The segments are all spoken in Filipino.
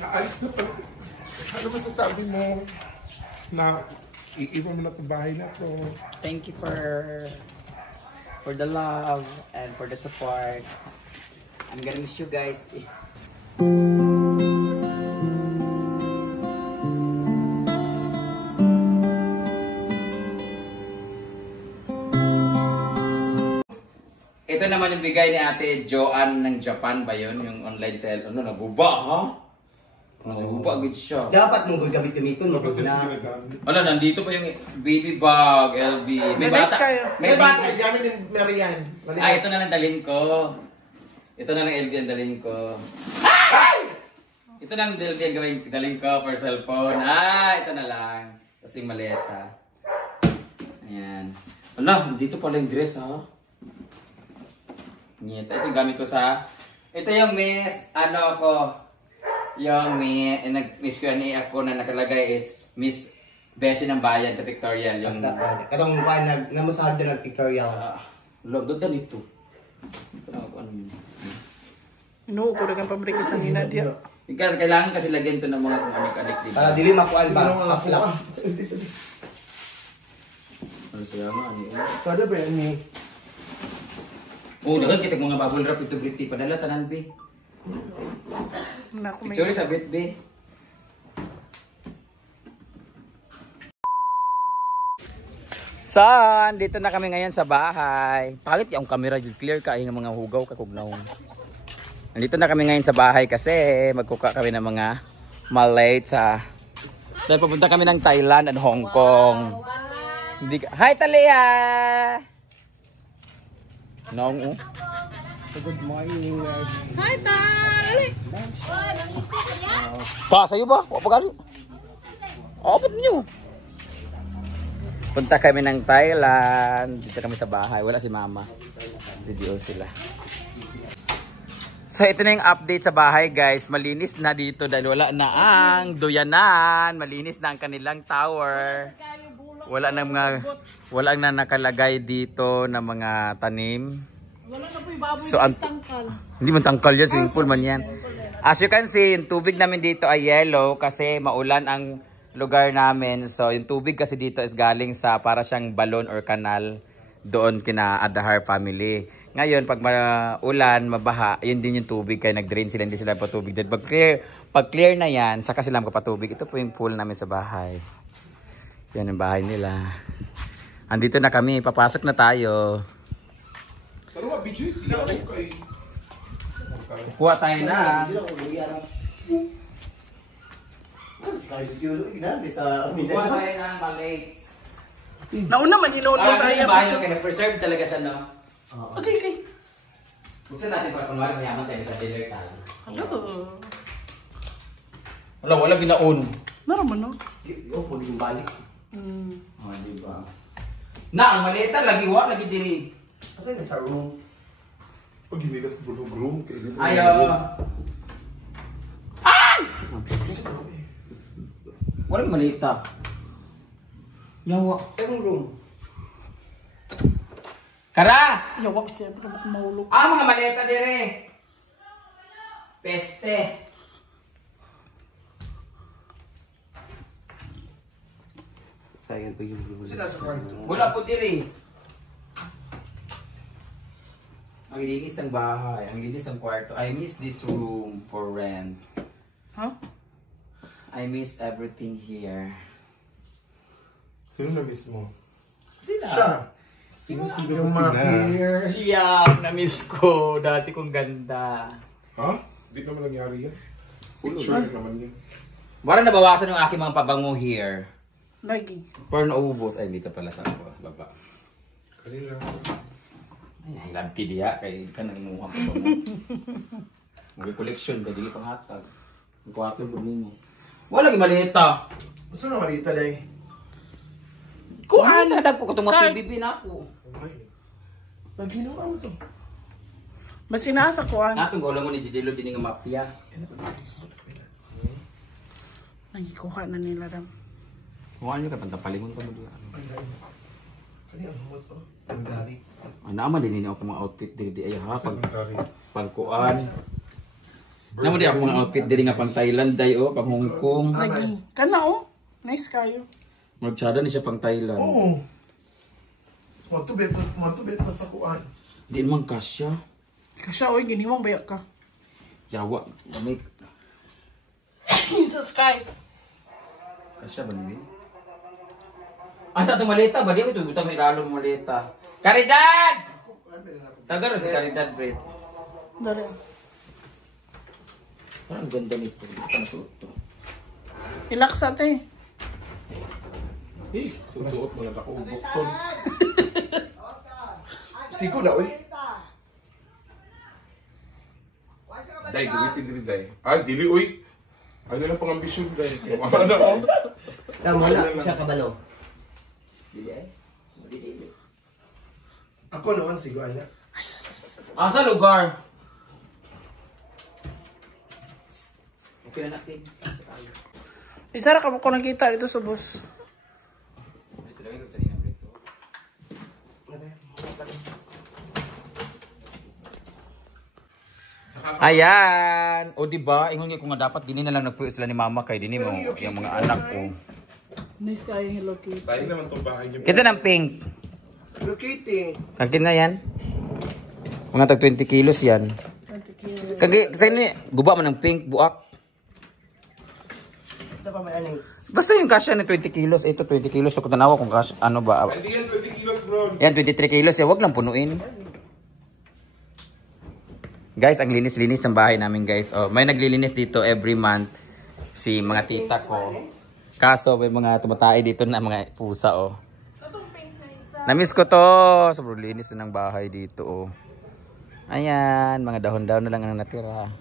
Naalis na pala. Ano masasabi mo na iiwan mo na itong bahay na to? Thank you for the love and for the support. I'm gonna miss you guys. Ito naman yung bigay ni Ate Joanne ng Japan ba yun? Yung online sale. Ano, naguba ha? Naguba agad siya. Dapat mong gagamitin mo na. Wala, nandito pa yung baby bag, LV. May bata. May bata, gamit din Marian. Ito na lang dalhin ko. Ito na lang LV ang dalhin ko. Ay! Ito na lang LV ang dalhin ko for cellphone. Ito na lang. Kasi maleta. Ayan. Wala, dito pala yung dress ha. Ito yung gamit ko sa... Ito yung Miss, ano ako, yung Miss Q&A ako na nakalagay is Miss Beshi ng Bayan sa Pictorial. Yung... Katong mukha namusahad din ng Pictorial. Doon na dito. No, ko rin ang pabrika sa nina dia. Kasi kailangan kasi lagyan to ng mga anik-anik dito. Para dili makuan ba? Afla. Ano sila nga? Kada ba yan ni? Oh, dagan kita mga bubble wrap ito Britty. Padala tanan be. Picture sa Brit be. San, dito na kami ngayon sa bahay. Palit yung camera, clear ka ay ng mga hugaw kakugnaw. Nandito na kami ngayon sa bahay kasi magkuka kami ng mga malate sa... Dahil papunta kami ng Thailand and Hong Kong. Hindi ka... Hi Talia! Noong Good morning. Hi, Tal! Pa, sa'yo ba? Wala pa gano'n. Ba't nyo? Punta kami ng Thailand. Dito kami sa bahay. Wala si Mama. Video sila. So ito na yung update sa bahay guys. Malinis na dito dahil wala na ang duyanan. Malinis na ang kanilang tower. Wala na nakalagay dito na mga tanim. Wala na po yung baboy So, tangkal. Hindi man tangkal yan, simple man yan. As you can see, yung tubig namin dito ay yellow kasi maulan ang lugar namin. So yung tubig kasi dito is galing sa para siyang balon or kanal doon kina Adahar family. Ngayon, pag maulan, mabaha, yun din yung tubig kaya nag-drain sila, hindi sila patubig. Pag clear na yan, saka sila magpapatubig. Ito po yung pool namin sa bahay. Yan ang bahay nila. Andito na kami, papasok na tayo. Pero mabidyo siya ako kay... Kuha tayo na. Kuha tayo na malates. Nauna man hinood ko sa iya. Preserve talaga siya, no? Okay. Buksan natin para kunwari mayaman tayo sa dinner tayo. Hello. Wala ginaon. Naraman, no? Pwede yung balik. Diba? Na, ang maleta, lagi diri. Kasi nasa room. Pag hinila sa bulong room, Ayaw. Ay! Walang maleta. Yawa. Second room. Kara! Yawak siya, pero mahulog. Mga maleta dire. Peste. Sayang po yung room. Sila sa kwarto. Wala po diri. Ang linis ng bahay, ang linis ng kwarto. I miss this room for rent. Huh? I miss everything here. Sino na-miss mo? Sila. Siya. Sino Yung sila? mga Siya, na-miss ko. Dati kong ganda. Ha? Di naman nangyari yan. Picture naman yan. Parang nabawasan yung aking mga pabango here. Lagi. Pero naubos. Ay, dito pala sa baba. Kanila. Ay, love kid ya. Kaya ka nang inuha ko ba mo. Mag-collection ka, dili pang hatag. Mag-kuhatag ba mo. Wala yung malita. Gusto na marita day. Kuan! Tadag ko katong mga PBB na ako. Naginawa mo to. Mas sinasa kuan. Natong gawala mo ni Jidilo din nga mafia. Nagikuha na nila ram. Kung ano ka, pantapalingon ka mo diya. Kani ang humot ko. Ang dari. Naman din ako mga outfit di ay ha pagkuan. Namo di ako mga outfit diri nga pang Thailand day o pang Hong Kong. Lagi. Kana oh. Nice kayo. Magtsada ni siya pang Thailand. Oo. Matubit na sa kuan. Di naman kasya. Kasi oy, ginimang bayak ka. Yawa. May Jesus Christ. kasya ba ni? Asa itong malita ba? Di mo ito may lalong malita. Caridad! Tagar si Caridad, Brett. Dari. Parang ganda nito. Ano suot to? Ilaksa te. Susuot mo na ako bukton. Sigo na, uy. Day, gamitin dili day. Ay, dili, uy. Ano na pang ambisyon, day? Ano na, oh. Wala siya kabalo. Dili eh. Dili. Ako naman, sigo na. Asa lugar? Okay na natin. Isa ra ka ko nakita dito sa bus. Dito lang ito sa linang Brett. Ayan! O diba, ingon ko nga dapat dini na lang nagpuyo sila ni mama kay dini mo yung mga anak ko. Nice kayo Hello Kitty. Tayo naman itong bahay niyo. Kita ng pink. Hello Kitty. Akin na yan. Mga tag 20 kilos yan. 20 kilo. Kasi ni guba man ng pink buak. Ito pa may aning. Basta yung kasya na 20 kilos, ito 20 kilos. So kung tanawa kung kasya, ano ba? Hindi yan 20 kilos, bro. Yan 23 kilos, yan wag lang punuin. Guys, ang linis-linis ng bahay namin, guys. Oh, may naglilinis dito every month si mga tita ko. Kaso may mga tumatay dito na mga pusa, oh. Namiss ko to. Sobrang linis na ng bahay dito, oh. Ayan, mga dahon-dahon na lang ang natira.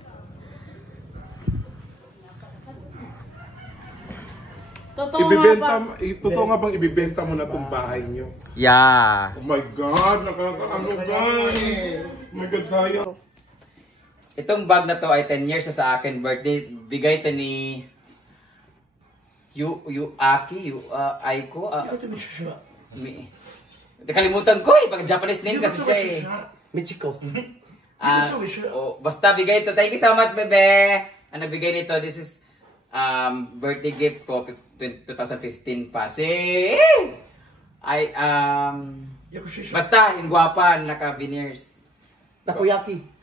Totoo nga bang ibibenta mo na itong bahay niyo? Yeah. Oh my God, nakakaano, guys. Oh my God, sayang. Itong bag na to ay 10 years na sa akin birthday. Bigay to ni Aiko. Ito may siya. Nakalimutan ko eh. Pag Japanese name kasi siya eh. Michiko. Basta bigay ito. Thank you so much, bebe. Ang nabigay nito, this is birthday gift ko 2015 pa. Basta, yung gwapa, naka-veneers. Takoyaki.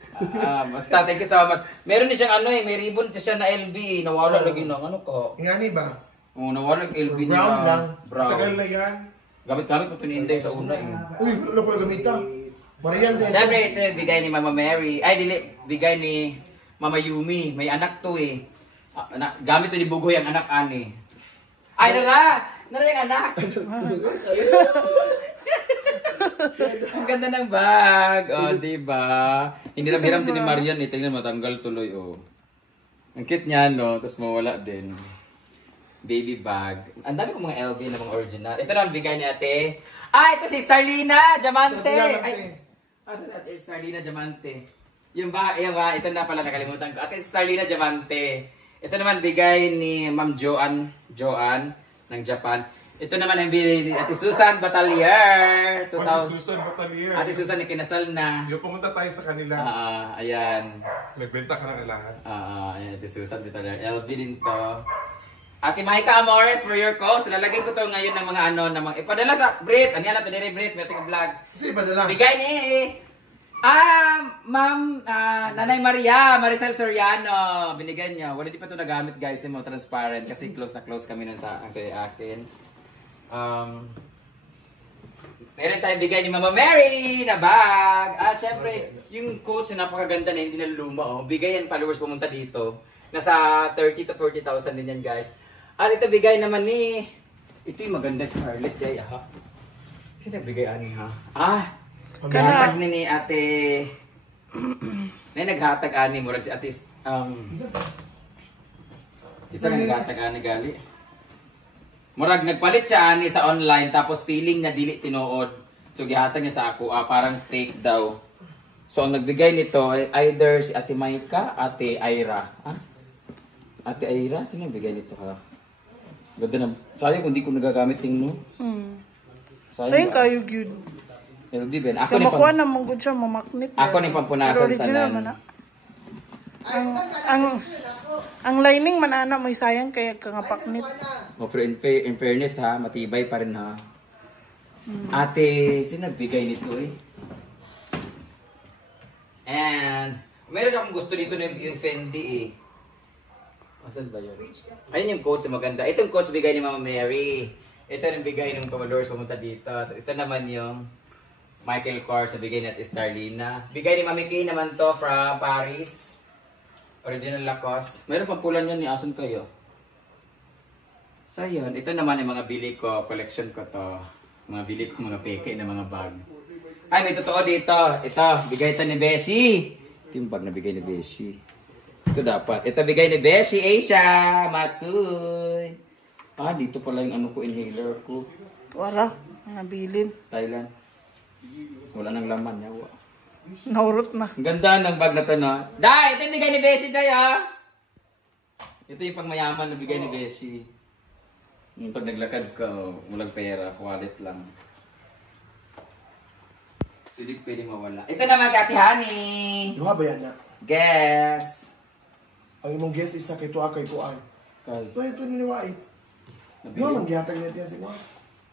Basta, thank you so much. Meron din siyang ano eh, may ribbon siya na LV eh. Nawala lagi ng ano ko. Ngani ba? Oo, nawala yung LV niya. Brown lang. Tagal Brown. na yan. Gamit-gamit ko ito ni Inday sa una eh. Uy, wala ko gamita. Marian din. Siyempre, ito bigay ni Mama Mary. Ay, dili. Bigay ni Mama Yumi. May anak to eh. Gamit to ni Bugoy ang anak ani. Ay, nara! Nara yung anak! Ang ganda ng bag. O, oh, diba? Hindi na hiram din ni Marian eh. Tingnan matanggal tuloy, oh. Ang cute niya, no? Tapos mawala din. Baby bag. Ang dami kong mga LV na mga original. Ito na ang bigay ni ate. Ah, ito si Starlina Diamante. Ay, ito si Starlina Diamante. Yung ba, ito na pala nakalimutan ko. Ate Starlina Diamante. Ito naman bigay ni Ma'am Joan ng Japan. Ito naman ang bigay ni Ate Susan Batalier. Ate Susan Batalier. Ate Susan na kinasal na. Yung pumunta tayo sa kanila. Ayan. Nagbenta ka ng alahas. Ayan, Ate Susan Batalier. LV din to. Ate Maika Amores for your cause. Lalagay ko to ngayon ng mga ano, ng mga ipadala sa Brit. Ano yan natin din Brit, may tingin vlog. Kasi ipadala. Bigay ni Ma'am Nanay Maricel Soriano. Binigyan niya. Wala di pa ito nagamit guys. Hindi mo transparent kasi close na close kami nun sa akin. Meron tayong bigay ni Mama Mary na bag. At syempre, yung coach na napakaganda na hindi na luma. Oh. Bigay yan followers pumunta dito. Nasa 30 to 40,000 din yan guys. At ito bigay naman ni... Ito yung maganda Scarlett day. Sino bigay ani ha? Naghatag ni ate... naghatag ani. Murag si ate... isa na naghatag ani gali. Murag nagpalit siya ani sa online tapos feeling na dili tinuod. So gihatag niya sa ako, parang fake daw. So ang nagbigay nito ay either si Ate Maika, Ate Aira. Ate Aira, sino nagbigay nito ha? Ganda na. Sayang kung di ko nagagamit tingno. Sayang kayo gyud. LB Ben. Ako ni makuha na mong good siya mamaknit. Ako ni pampunasan original man tanan. Ang lining manana may sayang kaya kangapaknit. Oh, pero in fairness ha, matibay pa rin ha. Ate, sino nagbigay nito eh? And, meron akong gusto dito na yung Fendi eh. Asan ba yun? Ayun yung coach maganda. Itong coach bigay ni Mama Mary. Ito yung bigay ng followers pumunta dito. So, ito naman yung Michael Kors na bigay natin Starlina. Bigay ni Mami Kay naman to from Paris. Original Lacoste. Meron pang pula niyan ni asan kayo? So yun, ito naman yung mga bili ko, collection ko to. Mga bili ko, mga peke na mga bag. Ay, may totoo dito. Ito, bigay ito ni Beshi. Ito yung bag na bigay ni Beshi. Ito dapat. Ito bigay ni Beshi Asia Matsui. Ah, dito pala yung ano ko, inhaler ko. Wala, nabilin. Thailand. Wala nang laman, yawa. Naurot na. Ang ganda ng bag na to, no? Dai, ito yung bigay ni Beshi sa'yo. Ito yung pangmayaman na bigay ni Beshi. Yung pag naglakad ka, walang pera, wallet lang. So, hindi pwede mawala. Ito naman, Kati Honey. Yung ba yan na? Guess. Ang imong guess isa kay tuwa kay kuan. Kay. Ito niniwait. Yung mang gihatag niya yan si kuan.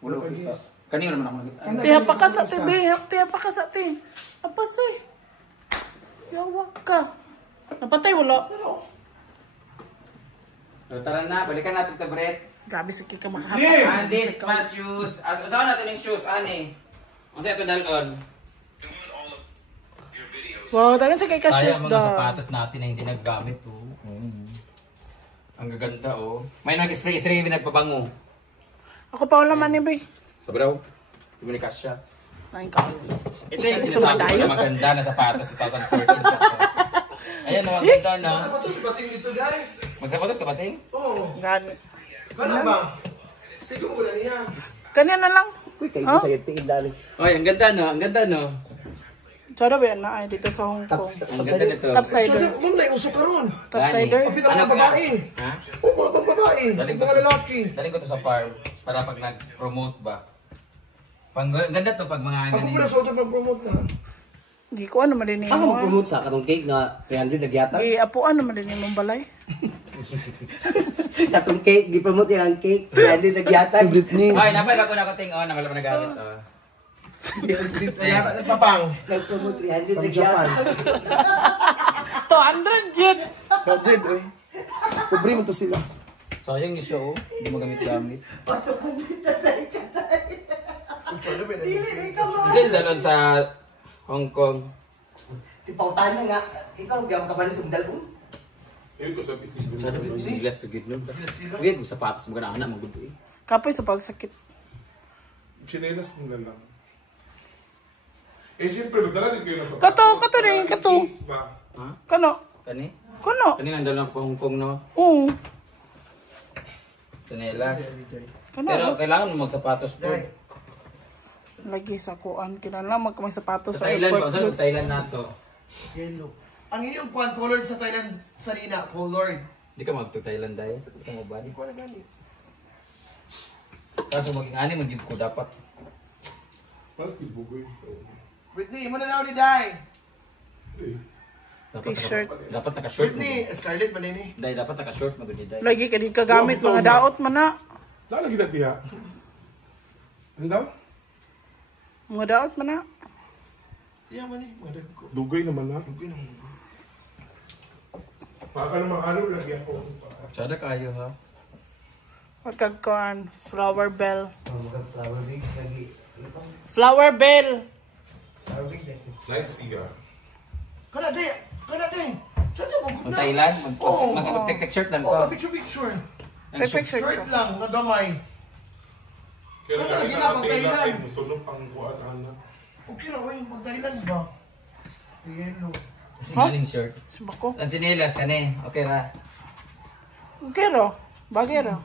Wala ko kita. Kanina naman ako nakita. Tiya pa ka sa TV. Tiya pa ka sa TV. Apas eh. Yawak ka. Napatay wala. So, tara na, balikan natin ito, Brett. Grabe sa kika Yeah. makahapak. And this, my shoes. Saan natin yung shoes, ani? Ang sa'yo ito dalon. Wow, tagan sa kika Sayang shoes mga da. sapatos natin na hindi naggamit, oh. Ang gaganda, oh. May nag-spray-spray, nagpabango. Ako pa wala man ni bay. Sobraw. Tuminikas siya. Nain ka. Ito yung sinasabi ko na maganda na sapatos 2014 pa to. Ayan, ang ganda na. Sapatos si Bating dito guys. Magsapatos ka, Bating? Oo. Gani. Kana ba? Sige ko lang niya. Kanya na lang. Uy, kayo Huh? sa tingin dali. Ay, ang ganda, no? Ang ganda, no? Tsara ba yan na ay dito sa Hong Kong. Ang ganda nito. Topsider. Mong na usok karon. Topsider. Ang pinaka babae. Ha? Oo, mga pang babae. Daling ko Mga to. lalaki. Daling ko to sa farm para pag nag-promote ba. Pang ganda to pag mga Ako ganun. pala sa mag-promote na. Di ko ano malinin Ako mo. mag-promote sa katong cake nga 300 nagyata. Di apuan ano malinin mong balay. Katong cake, gi-promote yung cake 300 nagyata. Ay, napay ako na ko ting on, wala pa nagalit oh. Kaya papang. Nag-promote 300 Pang nagyata. Japan. 200 yun. Budget eh. Pobre mo to sila. Sayang yung show, hindi magamit-gamit. Diyan dalon sa Hong Kong. Si Pautana nga, ikaw gyud ka bali sundal ko. Ito sa pisngi. Sana bilas to gid no. Gid mo sapatos mo kana anak mo gud eh. Kapoy sa pagsakit. Chinelas nila lang. Eh, siyempre, nagdala din kayo na sa Kato rin, kato. Is ba? Ha? Kano? Kani? Kano? Kani nandun ako Hong Kong no. Oo. Tanelas. Kano? Pero kailangan mo magsapatos po. Lagi sa kuan. Kinala magkamay sapatos Sa Thailand ba? Sa Thailand na to. Yellow. Ang inyong kuan colored sa Thailand sa Rina, colored. Di ka magto-Thailand dahil. Gusto mo ba? Hindi ko na gani. Kaso maging ani, mag-give ko dapat. Parang kibugoy. Britney, mo na lang ni Dai. Dapat T-shirt. Dapat naka-short mo. Britney, Scarlett man ni. Dahil dapat naka-short mo gud dahil. Lagi ka di kagamit mga daot man na. Lalagi na tiya. Ano daw? Mga daot man na. Yeah man eh, madag ko. Dugay naman na. Dugay na mo. Baka naman ano, lagyan ko. Sada kayo ha. Magkagkuan. Flower bell. Flower wings lagi. Flower bell. Flower wings eh. Nice siya. Kana di, kana di. Sada mo Ang Thailand, Oo. mag-take shirt lang Oh, ko. picture. Ang Perfect shirt Short ko. lang, nagamay. Kaya Ano, lagi lagi na na pang natin Thailand. natin. Musunod pang kuhaan anak. Okay ra oy, mag-Thailand ba? Yellow. Singaling shirt. Subako. Ang sinelas kani. Okay ra. Gero. Bagero.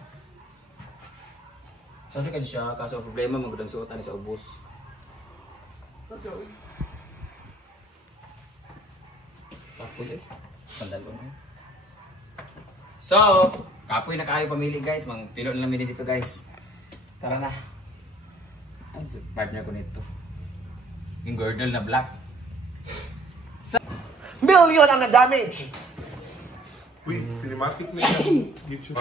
Sada ka siya kaso ang problema magudang suotan sa ubos. Kapoy eh. Pandan ko na. So, kapoy na kayo pamili guys. Mang pilo na lang mili dito guys. Tara na. Ang partner ko nito. Yung girdle na black. Million ang na-damage! Uy, cinematic na yan. YouTube.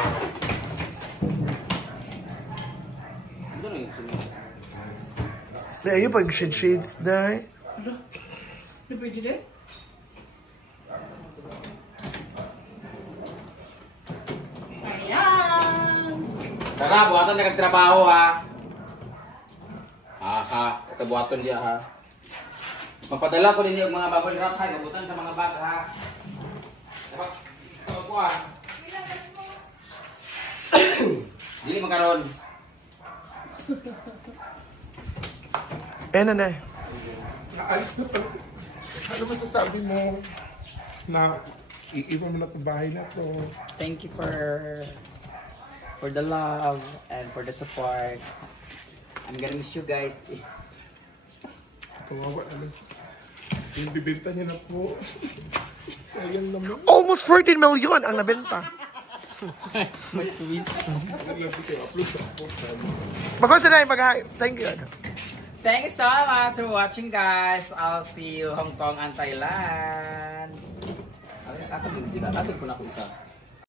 Dahil yung pag shades dahil. Di pwede din? Ayan! Tara, buhatan na kagtrabaho ha. Ha. Ito dia ha. Mapadala ko din yung mga bubble wrap ha. Mabutan sa mga bag ha. Dapat, ito po ha. Dili makaroon. Na. Naalis na pala. Ano masasabi mo na iiwan mo na itong bahay na to? Thank you for the love and for the support. I'm gonna miss you guys. Kawawa naman siya. Yung bibenta niya na po. Sayang naman. Almost 14 million ang nabenta. May twist. Naglabi kayo. Upload sa po. Magkano na yung pag-hype? Thank you. Thank you so much for watching guys. I'll see you Hong Kong and Thailand. Ako din, asan ko na ako isa?